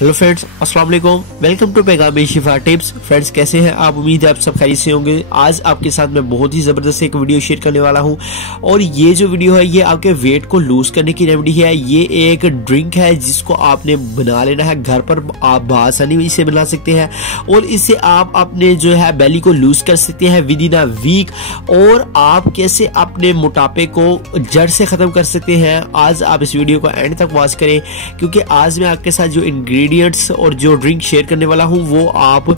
Hello friends, अस्सलाम वालेकुम। Welcome to पैगाम शिफा टिप्स। फ्रेंड्स, कैसे हैं आप? उम्मीद है आप सब खैरियत से होंगे। आज आपके साथ मैं बहुत ही जबरदस्त एक वीडियो शेयर करने वाला हूं और ये जो वीडियो है ये आपके वेट को लूज करने की रेमेडी है। ये एक ड्रिंक है जिसको आपने बना लेना है घर पर। आप बआसानी इसे बना सकते हैं और इससे आप अपने जो है बेली को लूज कर सकते हैं विद इन अ वीक। और आप कैसे अपने मोटापे को जड़ से खत्म कर सकते हैं, आज आप इस वीडियो को एंड तक वॉच करें, क्योंकि आज मैं आपके साथ जो इंग्रेडिएंट्स और जो ड्रिंक शेयर करने वाला हूं वो आप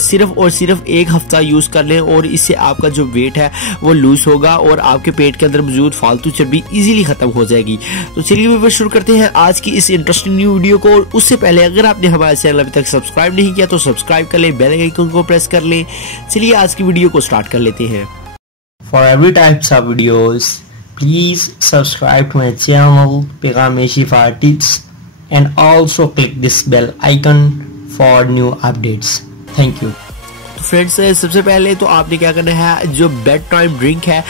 सिर्फ और सिर्फ एक हफ्ता यूज कर लें और इससे आपका जो वेट है वो लूज होगा और आपके पेट के अंदर मौजूद फालतू चर्बी इजीली खत्म हो जाएगी। तो चलिए वीडियो शुरू करते हैं आज की इस इंटरेस्टिंग न्यू वीडियो को। और उससे पहले अगर आपने हमारे चैनल अभी तक सब्सक्राइब नहीं किया तो सब्सक्राइब कर लें, बेल आइकन को प्रेस कर लें। चलिए आज की वीडियो को स्टार्ट कर लेते हैं। For every types of videos, please subscribe to my channel Pegame Shifa Tips and also click this bell icon for new updates. Thank you. Friends, सबसे पहले तो आपने क्या करना है, जो बेड टाइम ड्रिंक है,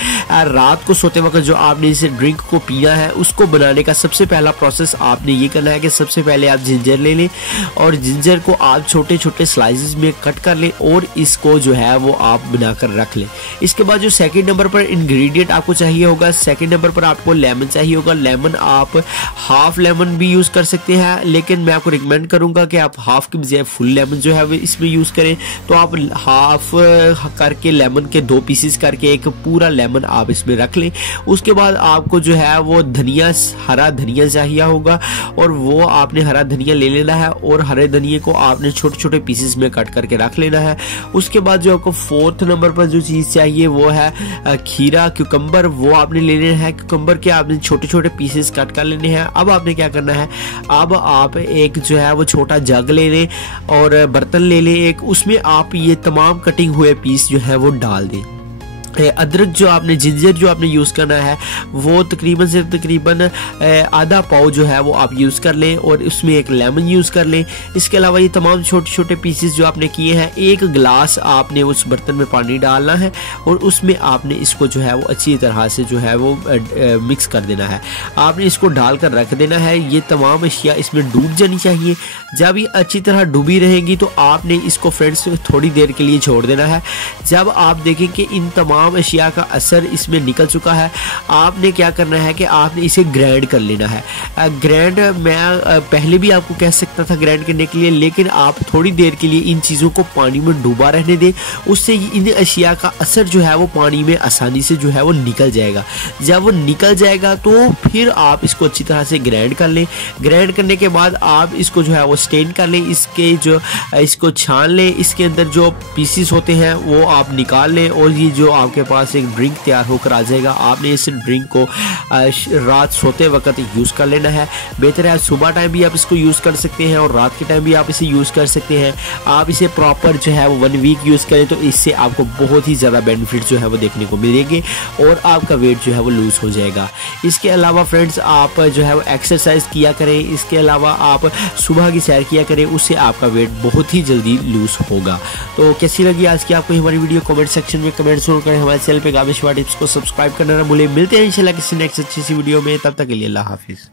रात को सोते वक्त जो आपने इस ड्रिंक को पीना है उसको बनाने का सबसे पहला प्रोसेस आपने ये करना है कि सबसे पहले आप जिंजर ले लें और जिंजर को आप छोटे छोटे स्लाइसेस में कट कर लें और इसको जो है वो आप बनाकर रख लें। इसके बाद जो सेकंड नंबर पर इंग्रेडिएंट आपको चाहिए होगा, सेकंड नंबर पर आपको लेमन चाहिए होगा। लेमन आप हाफ लेमन भी यूज कर सकते हैं, लेकिन मैं आपको रिकमेंड करूंगा कि आप हाफ की बजाय फुल लेमन जो है वो इसमें यूज करें। तो आप हाफ करके लेमन के 2 पीसेस करके एक पूरा लेमन आप इसमें रख लें। उसके बाद आपको जो है वो धनिया, हरा धनिया चाहिए होगा और वो आपने हरा धनिया ले लेना है और हरे धनिया को आपने छोटे छोटे पीसेस में कट करके रख लेना है। उसके बाद जो आपको फोर्थ नंबर पर जो चीज चाहिए वो है खीरा, क्यूकम्बर, वो आपने ले लेना है। क्यूकम्बर के आपने छोटे छोटे पीसेस कट कर लेने हैं। अब आपने क्या करना है, अब आप एक जो है वो छोटा जग ले लें और बर्तन ले लें एक, उसमें आप ये तमाम कटिंग हुए पीस जो है वो डाल दें। अदरक जो आपने, जिंजर जो आपने यूज करना है वो तकरीबन से तकरीबन आधा पाव जो है वो आप यूज कर लें और उसमें एक लेमन यूज कर लें। इसके अलावा ये तमाम छोटे छोटे पीसेस जो आपने किए हैं, एक गिलास आपने उस बर्तन में पानी डालना है और उसमें आपने इसको जो है वो अच्छी तरह से जो है वो मिक्स कर देना है। आपने इसको डालकर रख देना है। ये तमाम अशिया इसमें डूब जानी चाहिए। जब ये अच्छी तरह डूबी रहेंगी तो आपने इसको फ्रेंड्स थोड़ी देर के लिए छोड़ देना है। जब आप देखें कि इन तमाम अशिया का असर इसमें निकल चुका है, आपने क्या करना है कि आपने इसे ग्राइंड कर लेना है। ग्राइंड मैं पहले भी आपको कह सकता था ग्राइंड करने के लिए, लेकिन आप थोड़ी देर के लिए इन चीज़ों को पानी में डूबा रहने दें, उससे इन अशिया का असर जो है वो पानी में आसानी से जो है वो निकल जाएगा। जब वो निकल जाएगा तो फिर आप इसको अच्छी तरह से ग्राइंड कर लें। ग्राइंड करने के बाद आप इसको जो है वो स्टेन कर लें, इसको छान लें। इसके अंदर जो पीसेस होते हैं वो आप निकाल लें और ये जो आपके पास एक ड्रिंक तैयार होकर आ जाएगा। आपने इस ड्रिंक को रात सोते वक्त यूज कर लेना है। बेहतर है सुबह टाइम भी आप इसको यूज कर सकते हैं और रात के टाइम भी आप इसे यूज कर सकते हैं। आप इसे प्रॉपर जो है वो 1 वीक यूज करें तो इससे आपको बहुत ही ज्यादा बेनिफिट जो है वो देखने को मिलेंगे और आपका वेट जो है वो लूज हो जाएगा। इसके अलावा फ्रेंड्स, आप जो है वो एक्सरसाइज किया करें। इसके अलावा आप सुबह की सैर किया करें, उससे आपका वेट बहुत ही जल्दी लूज होगा। तो कैसी लगी आज की आपको हमारी वीडियो? कमेंट सेक्शन में कमेंट जरूर करें। हमारे चैनल पे गामे शिफा टिप्स को सब्सक्राइब करना ना भूलें। मिलते हैं इंशाल्लाह किसी नेक्स्ट अच्छी सी वीडियो में। तब तक के लिए अल्लाह हाफिज।